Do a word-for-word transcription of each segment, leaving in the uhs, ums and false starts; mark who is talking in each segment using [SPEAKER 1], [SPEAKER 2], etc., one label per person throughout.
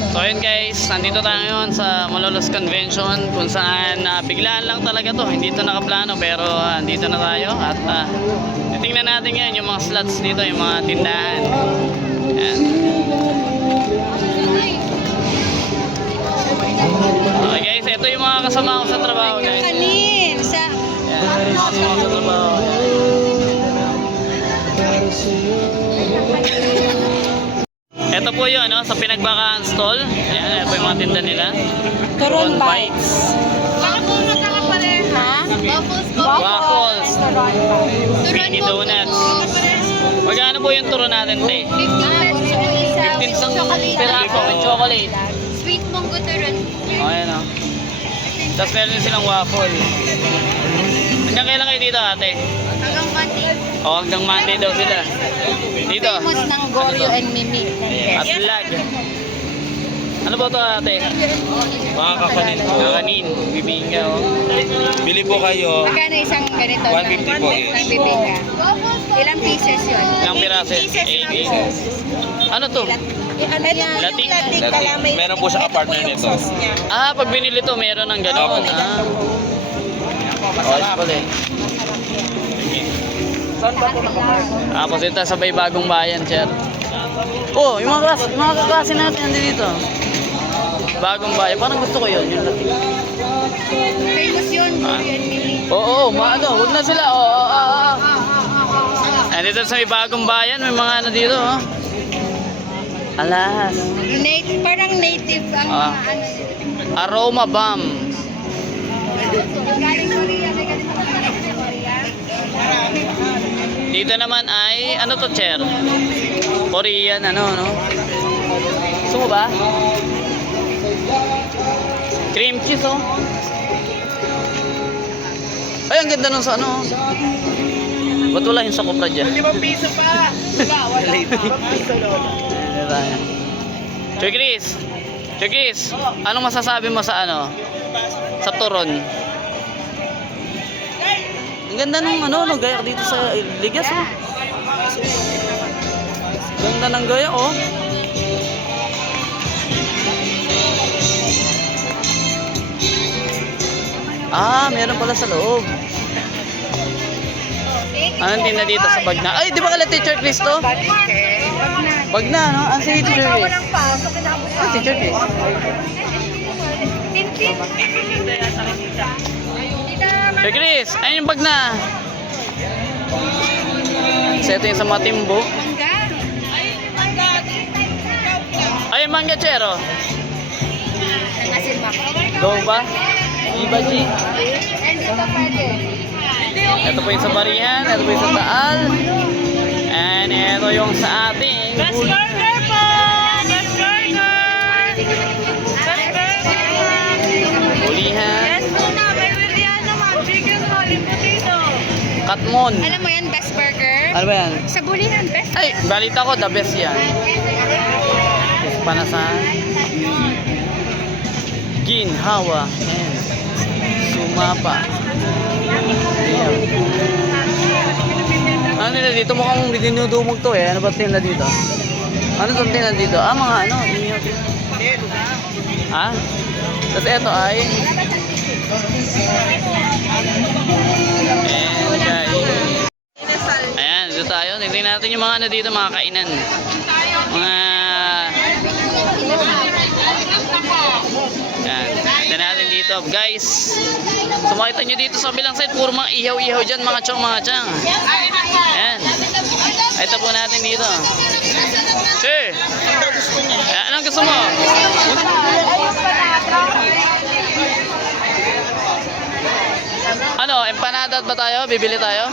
[SPEAKER 1] So ayun guys, nandito tayo ngayon sa Malolos Convention kung saan uh, biglaan lang talaga to, hindi to nakaplano pero uh, andito na tayo at uh, titingnan natin ngayon yung mga slots dito, yung mga tindahan. Ayan. Okay guys, ito yung mga kasama ko sa trabaho guys.
[SPEAKER 2] Kanin sa
[SPEAKER 1] Ayan, kasama ko sa trabaho. Ito po yun, no, sa pinagbakaan stall. Ayan, ito po yung mga tinda nila.
[SPEAKER 2] Turon
[SPEAKER 1] Bites.
[SPEAKER 2] Baka po magkakapareha. Waffles po.
[SPEAKER 1] Waffles.
[SPEAKER 2] Turon
[SPEAKER 1] Mini
[SPEAKER 2] po.
[SPEAKER 1] donuts. Magkano po yung turo natin, te?
[SPEAKER 2] fifteen pesos po isa.
[SPEAKER 1] fifteen piraso with chocolate.
[SPEAKER 2] Sweet monggo turon.
[SPEAKER 1] O, ayan o. Tapos meron din silang waffle. Hanggang kailan kayo dito, ate?
[SPEAKER 2] Hanggang Monday.
[SPEAKER 1] O, hanggang Monday daw sila. Dito.
[SPEAKER 2] Famous ng Goryo and Mimi.
[SPEAKER 1] At lag. Ano po to, ate?
[SPEAKER 3] Mga kakanin po.
[SPEAKER 1] Kakanin. Bibingka, o.
[SPEAKER 3] Bili po kayo.
[SPEAKER 2] Magkano isang ganito?
[SPEAKER 3] one fifty po yun.
[SPEAKER 2] Ang bibingka. Ilang pieces yun?
[SPEAKER 1] Ilang piraso? eighty. Ano to?
[SPEAKER 2] Ano yan?
[SPEAKER 1] Lating.
[SPEAKER 3] Lating. Meron po siya ka-partner nito.
[SPEAKER 1] Ah, pag binili to, meron ng gano'n. Ah. Oh, ayos pala eh. Tapos ito sabay bagong bayan, sir. Oh, yung mga klase, yung mga kaklase natin nandito dito. Bagong bayan, parang gusto ko yun, yung Latin.
[SPEAKER 2] Famous yun, Goryo and Mimi.
[SPEAKER 1] Oo, oo, maano, huwag na sila. Oo, oo, oo, oo. Nandito sa may bagong bayan, may mga ano dito, oh. Alas.
[SPEAKER 2] Native, parang native ang
[SPEAKER 1] Ah.
[SPEAKER 2] mga ano.
[SPEAKER 1] Aroma bomb.
[SPEAKER 2] Yung galing Korea, may ganito pa galing Korea.
[SPEAKER 1] Dito naman ay, ano to, chair? Korean, ano, no? Gusto mo ba? Cream cheese, oh. Ay, ang ganda nun sa ano. Ba't wala yung sa Cupra dyan?
[SPEAKER 3] limang piso pa! Wala, wala. limang piso lang.
[SPEAKER 1] Choy Chris, Choy Chris, anong masasabi mo sa ano? Sa turon? Ang ganda ng ano, no, gaya dito sa Ligas, oh. Ganda ng gaya, oh. Ah, meron pala sa loob. Anong tinda dito sa Bagna? Ay, di ba kala Teacher Chris to? Bagna, no? Ang sige Teacher Chris. Ah, Teacher Chris. Teacher Chris, ayun yung Bagna. So, ito yung sa mga timbo. Ay, yung mangga chero. Go ba? Iba G. Ito po yung sa Barihan, ito po yung sa Taal. And ito yung sa ating
[SPEAKER 4] Best burger po! Best burger! Best burger!
[SPEAKER 1] Bulihan.
[SPEAKER 4] Yes po na, may William naman, chicken solid potato.
[SPEAKER 1] Katmon.
[SPEAKER 2] Alam mo yan, best burger?
[SPEAKER 1] Ano ba yan?
[SPEAKER 2] Sa Bulihan, best
[SPEAKER 1] Ay, balita ko, the best yan. Panasan. Ginhawa. And Sumapa. Ayan. Ano nila dito? Mukhang dinudumog to eh. Ano ba tinda dito? Ano itong tinda dito? Ah, mga ano? Ha? Tapos ito ay and guys. Ayan, dito tayo. Tingnan natin yung mga ano dito, mga kainan. Mga Ayan. Tingnan natin dito. Guys, so makita nyo dito sa bilang side, puro mga ihaw-ihaw dyan, mga chong, mga chang. Ayan. Ito po natin dito. Sir, ayan, anong gusto mo? Ano, empanada ba tayo? Bibili tayo?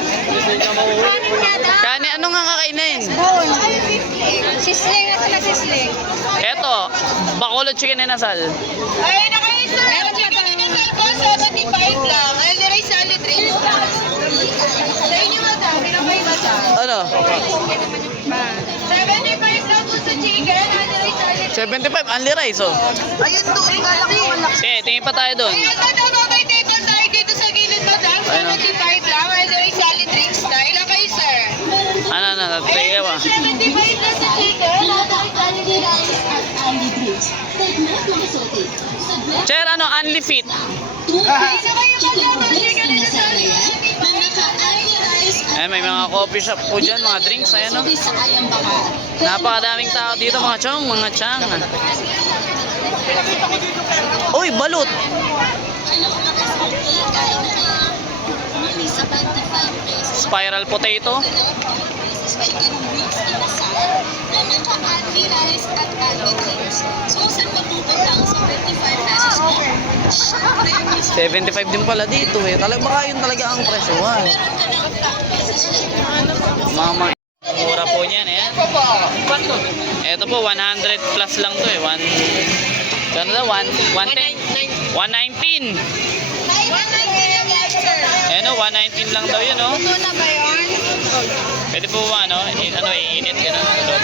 [SPEAKER 1] Kani, ano nga kakainin?
[SPEAKER 2] Bone. Sisling, nasa na sisling?
[SPEAKER 1] Eto, bacolod chicken and asal.
[SPEAKER 4] Ay, nakaisa! Meron chicken inasal po, seventy-five lang. Alderay salad rin. Sa inyo madam, pinakaiba siya.
[SPEAKER 1] Ano?
[SPEAKER 4] seventy-five lang po sa chicken, alderay salad.
[SPEAKER 1] seventy-five, only rice, oh.
[SPEAKER 4] Ayun doon, kala ko malaki.
[SPEAKER 1] Sige, tingin pa tayo doon.
[SPEAKER 4] Ayun, madam, may table tayo dito sa gilid, madam. seventy-five lang, alderay salad rin style. Ilan kayo, sir?
[SPEAKER 1] Ano, ano, ano, tingin pa.
[SPEAKER 4] seventy-five lang sa chicken, alderay salad rin.
[SPEAKER 1] Sir, ano, only fit. Eh, may mga coffee shop po dyan, mga drinks, ayan o. Napakadaming tao dito, mga chong, mga chang. Uy, balut! Spiral potato. seventy-five din pala dito eh. Talaga baka yun talaga ang presyohan. Mama, mura po niyan eh. Ito po one hundred plus lang to eh. One Gano daw? one ten one nineteen. Eh no, one nineteen lang daw yun, no?
[SPEAKER 2] Ito na ba yun?
[SPEAKER 1] Pwede po ba, ano, i- ano, iinit, gano'n.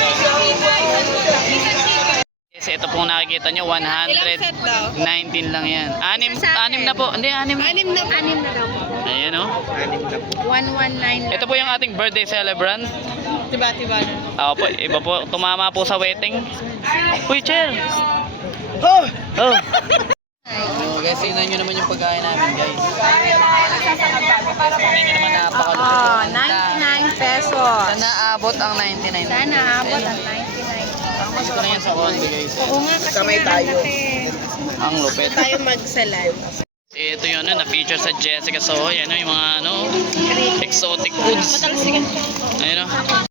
[SPEAKER 1] Yes, ito pong nakikita nyo, one
[SPEAKER 2] Ilang set daw?
[SPEAKER 1] nineteen lang yan. Anim,
[SPEAKER 2] Isa sa
[SPEAKER 1] anim
[SPEAKER 2] akin.
[SPEAKER 1] na po. Hindi, anim.
[SPEAKER 2] Anim na Anim na daw.
[SPEAKER 1] Ayan, no?
[SPEAKER 2] one nineteen lang.
[SPEAKER 1] Ito po yung ating birthday celebrant.
[SPEAKER 2] Tiba-tiba na.
[SPEAKER 1] Ako po, iba po, tumama po sa wedding. Uy, Chel!
[SPEAKER 3] Oh!
[SPEAKER 1] Oh! So guys, tingnan nyo naman yung pagkain namin, guys. Tingnan nyo naman napakalupit.
[SPEAKER 2] Oo, ninety-nine pesos.
[SPEAKER 1] Saan naabot ang ninety-nine?
[SPEAKER 2] Sana abot ang ninety-nine.
[SPEAKER 1] Mas ko lang yan sa kondo, guys.
[SPEAKER 2] Oo nga, kasi
[SPEAKER 3] Kamay
[SPEAKER 2] nga
[SPEAKER 3] tayo.
[SPEAKER 2] malaki.
[SPEAKER 1] Ang lupit.
[SPEAKER 2] Tayo magsalan.
[SPEAKER 1] Ito yun, ano, na-feature sa Jessica Soho. Yan, no, yung mga, ano, exotic foods. Ayun, no.